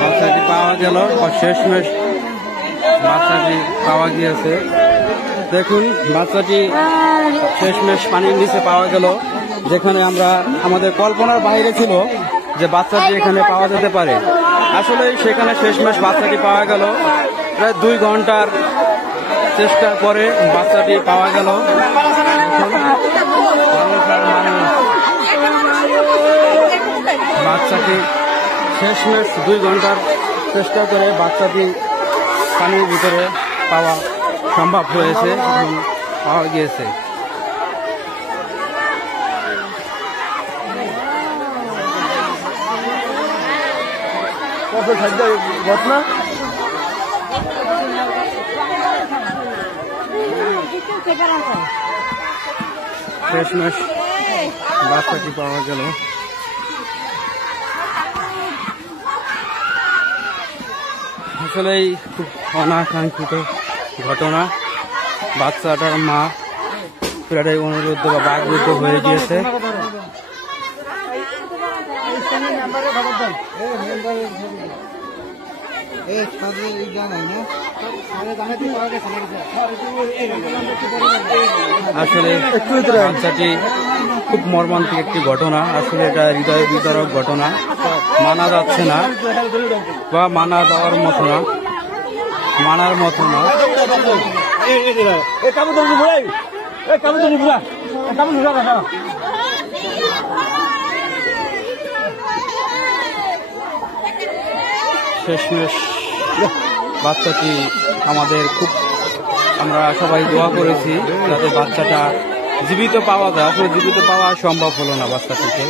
বাচ্চাটি পাওয়া গেল, শেষমেশ বাচ্চাটি পাওয়া গিয়েছে। দেখুন বাচ্চাটি শেষমেশ পানির নিচে পাওয়া গেল, যেখানে আমরা আমাদের কল্পনার বাইরে ছিল যে বাচ্চাটি এখানে পাওয়া যেতে পারে। আসলে সেখানে শেষমেশ বাচ্চাটি পাওয়া গেল। প্রায় 2 ঘন্টার চেষ্টার পরে বাচ্চাটি পাওয়া গেল। বাচ্চাটি শেষমেশ 2 ঘন্টার চেষ্টা করে বাচ্চাটি পানির ভিতরে পাওয়া সম্ভব হয়েছে এবং পাওয়া গিয়েছে। ঘটনা শেষমেশ বাচ্চাটি পাওয়া গেল। আসলেই খুব অনাকাঙ্ক্ষিত ঘটনা। বাচ্চাটার মা প্রায় অনুরুদ্ধ বা বাকরুদ্ধ হয়ে গিয়েছে। আসলে বাচ্চাটি খুব মর্মান্তিক একটি ঘটনা। আসলে এটা হৃদয় বিতরক ঘটনা, মানা যাচ্ছে না বা মানা দেওয়ার মতো না, মানার মতো না। শেষমেশ বাচ্চাটি আমাদের খুব, আমরা সবাই দোয়া করেছি যাতে বাচ্চাটা জীবিত পাওয়া যায়। আসলে জীবিত পাওয়া সম্ভব হলো না বাচ্চাটিকে।